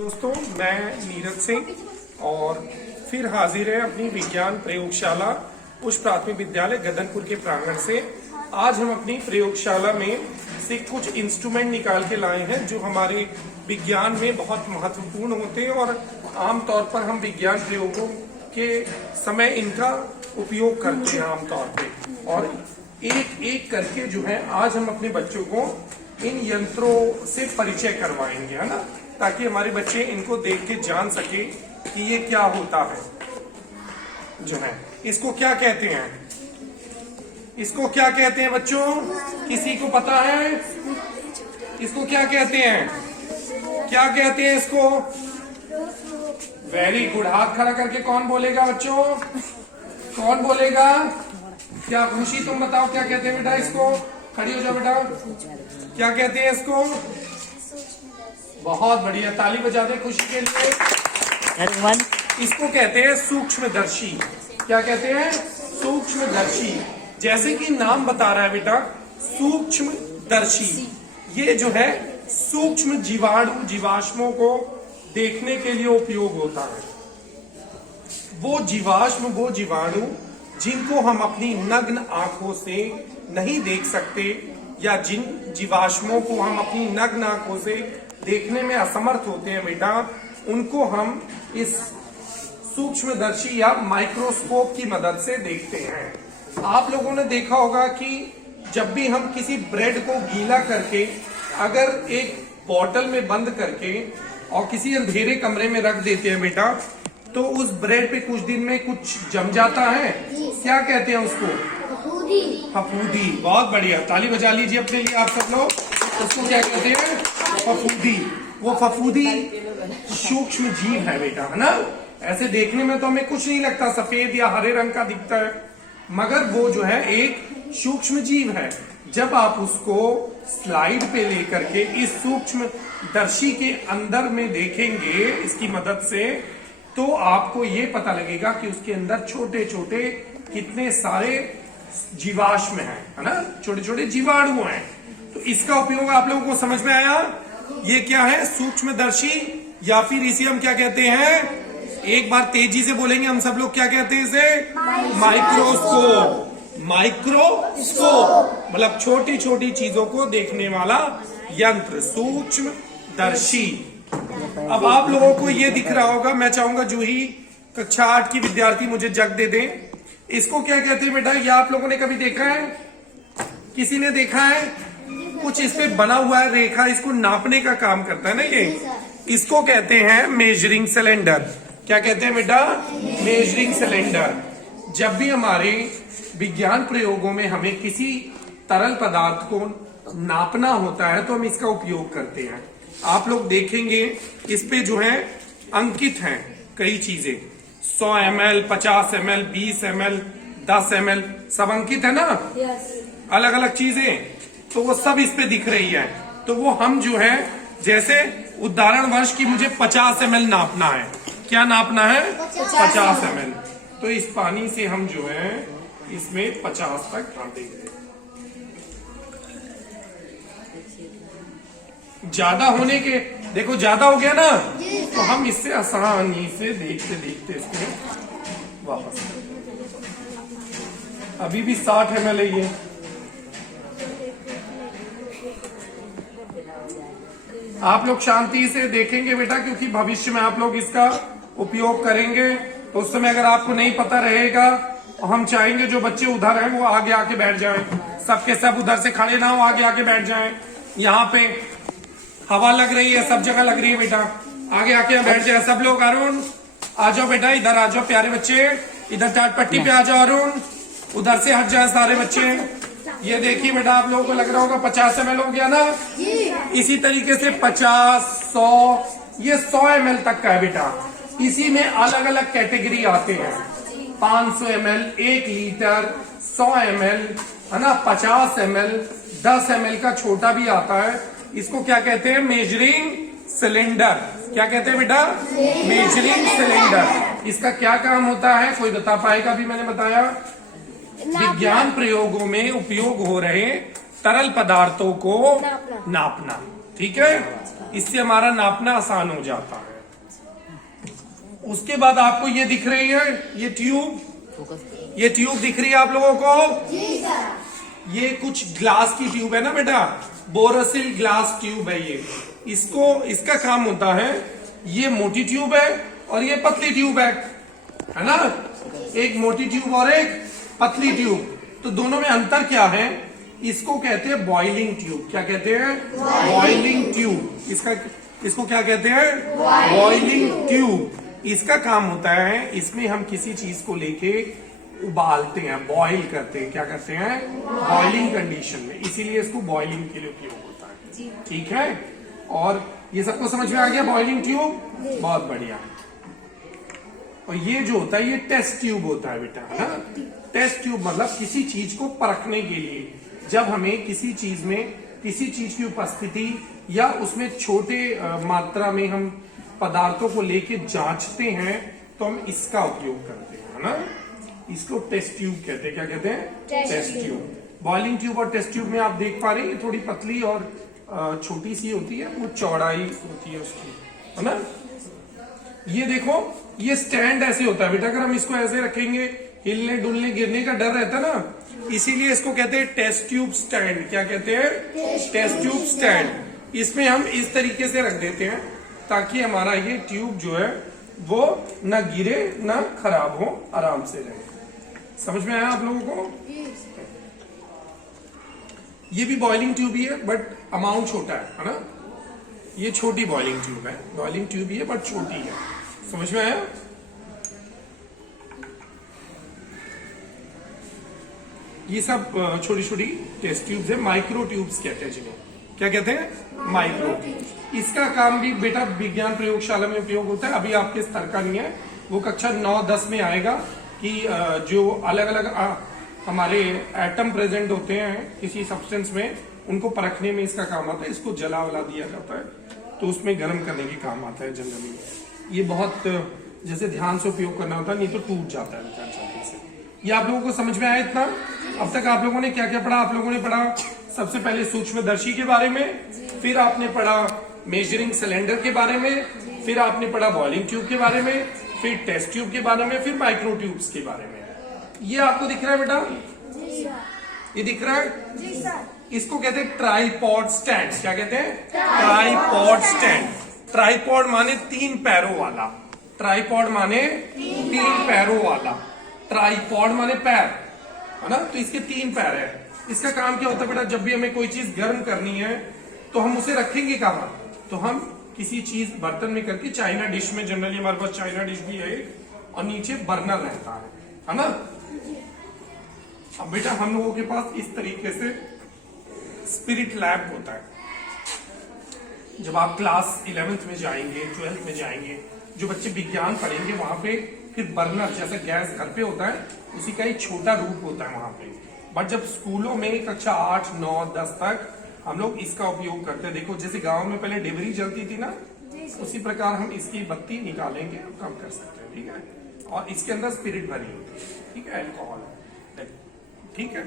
दोस्तों, मैं नीरज सिंह और फिर हाजिर है अपनी विज्ञान प्रयोगशाला पुष्प प्राथमिक विद्यालय गदनपुर के प्रांगण से। आज हम अपनी प्रयोगशाला में से कुछ इंस्ट्रूमेंट निकाल के लाए हैं जो हमारे विज्ञान में बहुत महत्वपूर्ण होते हैं और आमतौर पर हम विज्ञान प्रयोगों के समय इनका उपयोग करते हैं आमतौर पे। और एक एक करके जो है आज हम अपने बच्चों को इन यंत्रों से परिचय करवाएंगे, है ना, ताकि हमारे बच्चे इनको देख के जान सके कि ये क्या होता है। जो है इसको क्या कहते हैं, इसको क्या कहते हैं बच्चों, किसी को पता है इसको क्या कहते हैं? क्या कहते हैं इसको? Very good. हाथ खड़ा करके कौन बोलेगा बच्चों, कौन बोलेगा? क्या खुशी, तुम बताओ क्या कहते हैं बेटा इसको? खड़ी हो जाओ बेटा। क्या कहते हैं इसको? बहुत बढ़िया, ताली बजा दे खुशी के लिए। इसको कहते हैं सूक्ष्मदर्शी। क्या कहते हैं? सूक्ष्मदर्शी। जैसे कि नाम बता रहा है बेटा, सूक्ष्मदर्शी। ये जो है सूक्ष्म जीवाणु जीवाश्मों को देखने के लिए उपयोग होता है। वो जीवाश्म, वो जीवाणु जिनको हम अपनी नग्न आंखों से नहीं देख सकते, या जिन जीवाश्मों को हम अपनी नग्न आंखों से देखने में असमर्थ होते हैं बेटा, उनको हम इस सूक्ष्मदर्शी या माइक्रोस्कोप की मदद से देखते हैं। आप लोगों ने देखा होगा कि जब भी हम किसी ब्रेड को गीला करके अगर एक बॉटल में बंद करके और किसी अंधेरे कमरे में रख देते हैं बेटा, तो उस ब्रेड पे कुछ दिन में कुछ जम जाता है। क्या कहते हैं उसको? फफूंदी। बहुत बढ़िया, ताली बजा लीजिए अपने लिए आप सब लोग। उसको क्या कहते हैं? फफूंदी। वो फफूंदी सूक्ष्म जीव है बेटा, है ना। ऐसे देखने में तो हमें कुछ नहीं लगता, सफेद या हरे रंग का दिखता है, मगर वो जो है एक सूक्ष्म जीव है। जब आप उसको स्लाइड पे लेकर के इस सूक्ष्मदर्शी के अंदर में देखेंगे इसकी मदद से, तो आपको ये पता लगेगा कि उसके अंदर छोटे छोटे कितने सारे जीवाश्म हैं, है ना, छोटे छोटे जीवाणु हैं। तो इसका उपयोग आप लोगों को समझ में आया? ये क्या है? सूक्ष्मदर्शी, या फिर इसे हम क्या कहते हैं? एक बार तेजी से बोलेंगे हम सब लोग, क्या कहते हैं इसे? माइक्रोस्कोप। माइक्रोस्कोप मतलब छोटी छोटी चीजों को देखने वाला यंत्र, सूक्ष्मदर्शी। अब आप लोगों को ये दिख रहा होगा, मैं चाहूंगा जूही कक्षा 8 की विद्यार्थी मुझे जग दे दें। इसको क्या कहते हैं बेटा? ये आप लोगों ने कभी देखा है? किसी ने देखा है? कुछ इस पे बना हुआ है रेखा, इसको नापने का काम करता है ना ये। इसको कहते हैं मेजरिंग सिलेंडर। क्या कहते हैं बेटा? Measuring cylinder. जब भी हमारे विज्ञान प्रयोगों में हमें किसी तरल पदार्थ को नापना होता है तो हम इसका उपयोग करते हैं। आप लोग देखेंगे इस पे जो है अंकित हैं कई चीजें, 100 ml, 50 ml, 20 ml, 10 ml, सब अंकित है ना। अलग अलग चीजें, तो वो सब इस पे दिख रही है। तो वो हम जो है, जैसे उदाहरण वर्ष की मुझे 50 ml नापना है। क्या नापना है? 50 ml। तो इस पानी से हम जो है इसमें 50 तक नापेंगे। ज्यादा होने के, देखो ज्यादा हो गया ना, तो हम इससे आसानी से देखते देखते इसको वापस। अभी भी 60 ml है ये। आप लोग शांति से देखेंगे बेटा, क्योंकि भविष्य में आप लोग इसका उपयोग करेंगे। तो उस समय अगर आपको नहीं पता रहेगा, हम चाहेंगे जो बच्चे उधर हैं वो आगे आके बैठ जाएं, सबके सब उधर से खड़े ना हो, आगे आके बैठ जाएं। यहाँ पे हवा लग रही है, सब जगह लग रही है बेटा, आगे आके बैठ जाए सब लोग। अरुण आ जाओ बेटा, इधर आ जाओ प्यारे बच्चे, इधर टाट पट्टी पे आ जाओ अरुण, उधर से हट जाए सारे बच्चे। ये देखिए बेटा, आप लोगों को लग रहा होगा 50 ml हो गया ना। इसी तरीके से 50, 100, ये 100 ml तक का है बेटा। इसी में अलग अलग कैटेगरी आते हैं, 500 ml, 1 लीटर, 100 ml, है ना, 50 ml, 10 ml का छोटा भी आता है। इसको क्या कहते हैं? Measuring cylinder. क्या कहते हैं बेटा? Measuring cylinder. इसका क्या काम होता है, कोई बता पाएगा? भी मैंने बताया विज्ञान प्रयोगों में उपयोग हो रहे तरल पदार्थों को नापना। ठीक है, इससे हमारा नापना आसान हो जाता है। उसके बाद आपको ये दिख रही है, ये ट्यूब दिख रही है आप लोगों को? जी सर। ये कुछ ग्लास की ट्यूब है ना बेटा, बोरोसिल ग्लास ट्यूब है ये। इसका काम होता है, ये मोटी ट्यूब है और ये पतली ट्यूब है ना, एक मोटी ट्यूब और एक पतली ट्यूब। तो दोनों में अंतर क्या है? इसको कहते हैं बॉइलिंग ट्यूब। क्या कहते हैं? Boiling tube. इसको क्या कहते हैं? Boiling tube. इसका काम होता है, इसमें हम किसी चीज को लेके उबालते हैं, बॉईल करते हैं। क्या करते हैं? बॉइलिंग कंडीशन में, इसीलिए इसको बॉइलिंग के लिए उपयोग होता है। ठीक है, और ये सबको समझ में आ गया बॉइलिंग ट्यूब? बहुत बढ़िया। और ये जो होता है ये टेस्ट ट्यूब होता है बेटा, है ना। टेस्ट ट्यूब मतलब किसी चीज को परखने के लिए, जब हमें किसी चीज में किसी चीज की उपस्थिति या उसमें छोटे मात्रा में हम पदार्थों को लेके जांचते हैं तो हम इसका उपयोग करते हैं, है ना। इसको टेस्ट ट्यूब कहते हैं। क्या कहते हैं? Test tube. बॉइलिंग ट्यूब और टेस्ट ट्यूब में आप देख पा रहे हैं, थोड़ी पतली और छोटी सी होती है, वो चौड़ाई होती है उसकी, है ना। ये देखो, ये स्टैंड ऐसे होता है बेटा, अगर हम इसको ऐसे रखेंगे हिलने डुलने गिरने का डर रहता है ना, इसीलिए इसको कहते हैं टेस्ट ट्यूब स्टैंड। क्या कहते हैं? Test tube stand. इसमें हम इस तरीके से रख देते हैं ताकि हमारा ये ट्यूब जो है वो न गिरे न खराब हो, आराम से रहे। समझ में आया आप लोगों को? ये भी बॉइलिंग ट्यूब ही है, बट अमाउंट छोटा है ना। ये छोटी बॉइलिंग ट्यूब है, बॉइलिंग ट्यूब ही है बट छोटी है। समझ में आया? ये सब छोटी छोटी टेस्ट ट्यूब्स है, माइक्रो ट्यूब्स कहते हैं जिन्हें। क्या कहते हैं? Micro tubes. इसका काम भी बेटा विज्ञान प्रयोगशाला में उपयोग होता है। अभी आपके स्तर का नहीं है, वो कक्षा 9-10 में आएगा कि जो अलग अलग हमारे एटम प्रेजेंट होते हैं किसी सब्सटेंस में, उनको परखने में इसका काम आता है। इसको जला वला दिया जाता है तो उसमें गर्म करने के काम आता है जनरली। ये बहुत जैसे ध्यान से उपयोग करना होता है, नहीं तो टूट जाता है बेटा जल्दी से। ये आप लोगों को समझ में आया इतना? अब तक आप लोगों ने क्या क्या पढ़ा? आप लोगों ने पढ़ा सबसे पहले सूक्ष्मदर्शी के बारे में, फिर आपने पढ़ा मेजरिंग सिलेंडर के बारे में, फिर आपने पढ़ा बॉइलिंग ट्यूब के बारे में, फिर टेस्ट ट्यूब के बारे में, फिर माइक्रो ट्यूब्स के बारे में। ये आपको दिख रहा है बेटा? ये दिख रहा है? जी सर। इसको कहते हैं ट्राइपॉड स्टैंड। क्या कहते हैं? Tripod stand. ट्राइपॉड माने 3 पैरों वाला, ट्राइपॉड माने 3 पैरों वाला, ट्राइपॉड माने पैर, है ना। तो इसके 3 पैर है। इसका काम क्या होता है बेटा? जब भी हमें कोई चीज गर्म करनी है तो हम उसे रखेंगे कहां? तो हम किसी चीज बर्तन में करके, चाइना डिश में जनरली हमारे पास चाइना डिश भी है, और नीचे बर्नर रहता है ना। अब बेटा हम लोगों के पास इस तरीके से स्पिरिट लैब होता है। जब आप क्लास 11th में जाएंगे, 12th में जाएंगे, जो बच्चे विज्ञान पढ़ेंगे वहां पे फिर बर्नर जैसे गैस घर पे होता है, उसी का एक छोटा रूप होता है वहां पे। बट जब स्कूलों में कक्षा 8, 9, 10 तक हम लोग इसका उपयोग करते हैं। देखो जैसे गांव में पहले डिबरी जलती थी ना, उसी प्रकार हम इसकी बत्ती निकालेंगे और कम कर सकते हैं। ठीक है, और इसके अंदर स्पिरिट भरी होती है, ठीक है, अल्कोहल, ठीक है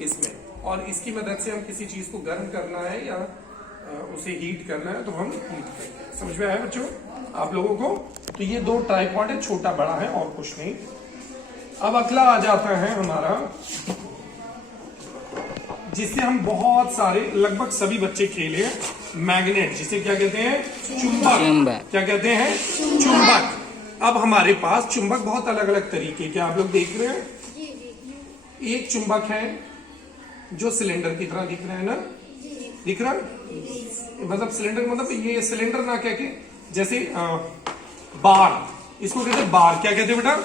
इसमें। और इसकी मदद से हम किसी चीज को गर्म करना है या उसे हीट करना है तो हम हीट करेंगे। समझ में आया बच्चों आप लोगों को? तो ये 2 ट्राइपॉड है, छोटा बड़ा है और कुछ नहीं। अब अगला आ जाता है हमारा, जिससे हम बहुत सारे लगभग सभी बच्चे खेले, मैग्नेट, जिसे क्या कहते हैं? चुंबक। क्या कहते हैं? चुंबक। अब हमारे पास चुंबक बहुत अलग अलग तरीके के आप लोग देख रहे हैं। एक चुंबक है जो सिलेंडर की तरह दिख रहा है ना, दिख रहा है? मतलब सिलेंडर, मतलब ये सिलेंडर ना कह के, जैसे बार, इसको कहते हैं बार। क्या कहते हैं बेटा?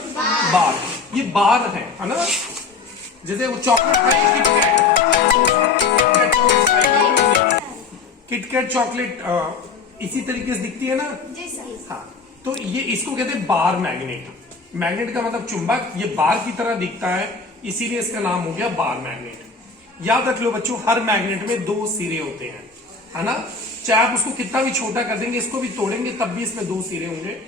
बार। ये बार है ना। जैसे वो चॉकलेट, किटकैट चॉकलेट इसी तरीके से दिखती है ना। हाँ, तो ये इसको कहते हैं बार मैग्नेट। मैग्नेट का मतलब चुंबक, ये बार की तरह दिखता है, इसीलिए इसका नाम हो गया बार मैग्नेट। याद रख लो बच्चों, हर मैग्नेट में 2 सिरे होते हैं, है ना। चाहे आप उसको कितना भी छोटा कर देंगे, इसको भी तोड़ेंगे, तब भी इसमें 2 सिरे होंगे।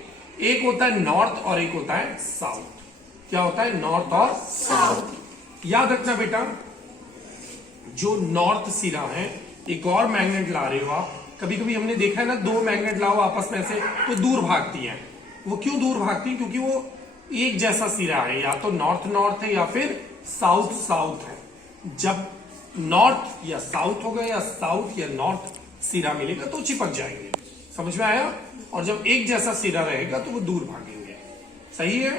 एक होता है नॉर्थ और एक होता है साउथ। क्या होता है? नॉर्थ और साउथ। याद रखना बेटा, जो नॉर्थ सिरा है, एक और मैग्नेट ला रहे हो आप, कभी कभी हमने देखा है ना, दो मैग्नेट लाओ आपस में से तो दूर भागती हैं। वो क्यों दूर भागती हैं? क्योंकि वो एक जैसा सिरा है, या तो नॉर्थ नॉर्थ है या फिर साउथ साउथ है। जब नॉर्थ या साउथ होगा या साउथ या नॉर्थ सिरा मिलेगा तो चिपक जाएंगे। समझ में आया? और जब एक जैसा सिरा रहेगा तो वो दूर भागेंगे। सही है?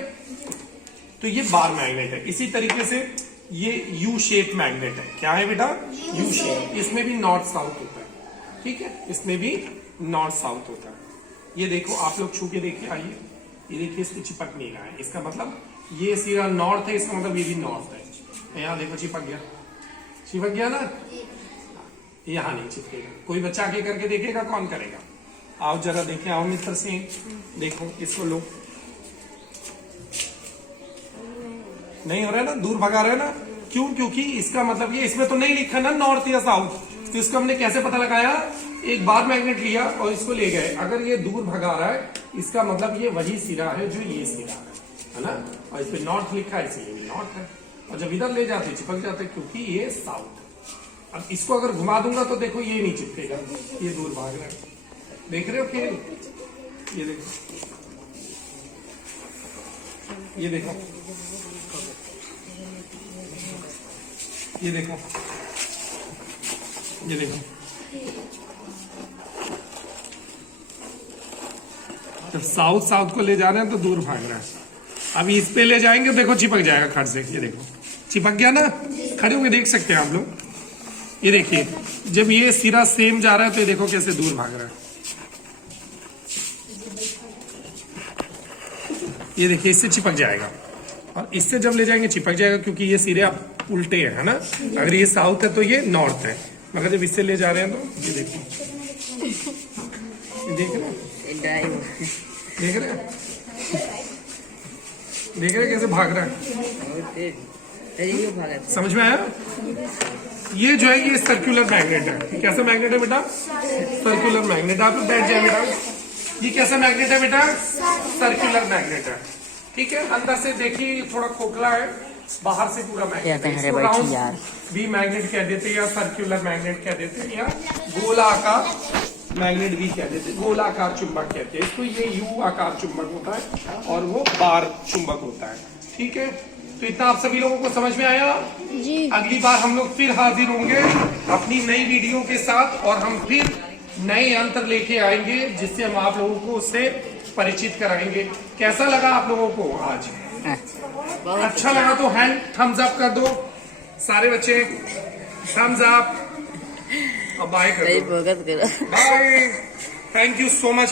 तो ये बार मैग्नेट है। इसी तरीके से ये यू शेप मैग्नेट है। क्या है बेटा? U shape. इसमें भी नॉर्थ साउथ होता है। ठीक है, इसमें भी नॉर्थ साउथ होता है। ये देखो, आप लोग छू के देखिए, आइए, ये देखिए, इसको चिपक नहीं रहा है। इसका मतलब ये सिरा नॉर्थ है, इसका मतलब ये भी नॉर्थ है। यहाँ देखो, चिपक गया, चिपक गया ना। यहाँ नहीं चिपकेगा। कोई बच्चा आगे करके देखेगा, कौन करेगा? आओ जरा देखें, आओ मित्र से, देखो इसको लो। नहीं हो रहा है ना, दूर भगा रहे हैं ना। क्यों? क्योंकि इसका मतलब ये, इसमें तो नहीं लिखा ना नॉर्थ या साउथ, तो इसको हमने कैसे पता लगाया? एक बार मैग्नेट लिया और इसको ले गए। अगर ये दूर भगा रहा है, इसका मतलब ये वही सिरा है जो ये सिरा है ना। और इस पे नॉर्थ लिखा है, इसलिए ये नॉर्थ है। और जब इधर ले जाते चिपक जाते, क्योंकि ये साउथ है। अब इसको अगर घुमा दूंगा तो देखो ये नहीं चिपकेगा, ये दूर भाग रहा है। देख रहे हो खेल? ये देखो, ये देखो, ये देखो, ये देखो। जब साउथ साउथ को ले जा रहे हैं तो दूर भाग रहा है। अभी इस पे ले जाएंगे, देखो चिपक जाएगा खड़ से। ये देखो, चिपक गया ना। खड़े होके देख सकते हैं आप लोग। ये देखिए, जब ये सिरा सेम जा रहा है तो ये देखो कैसे दूर भाग रहा है। ये देखिए, इससे चिपक जाएगा और इससे जब ले जाएंगे चिपक जाएगा, क्योंकि ये सिरे आप उल्टे है ना। अगर ये साउथ है तो ये नॉर्थ है, मगर जब इससे ले जा रहे हैं तो ये देखो, देख रहे हैं, देख रहे हैं, देख रहे कैसे भाग रहा है। समझ में आया? ये जो है ये सर्कुलर मैग्नेट है। कैसा मैग्नेट है बेटा? Circular magnet. आप बैठ जाए बेटा। ये कैसा मैग्नेट है बेटा? सर्कुलर मैग्नेट है। ठीक है, अंदर से देखिए थोड़ा खोखला है, बाहर से पूरा मैग्नेट है। इसको राउंड भी मैग्नेट कह देते हैं, या सर्कुलर मैग्नेट कह देते हैं, या गोलाकार मैग्नेट भी कह देते हैं। गोलाकार चुंबक कहते हैं इसको। ये यू आकार चुंबक होता है और वो बार चुंबक होता है। ठीक है, तो इतना आप सभी लोगों को समझ में आया जी। अगली बार हम लोग फिर हाजिर होंगे अपनी नई वीडियो के साथ, और हम फिर नए यंत्र लेके आएंगे जिससे हम आप लोगों को उससे परिचित कराएंगे। कैसा लगा आप लोगों को आज? अच्छा लगा तो हैंड थम्स अप कर दो सारे बच्चे, थम्स अप। बाय करो, bye. Thank you so much.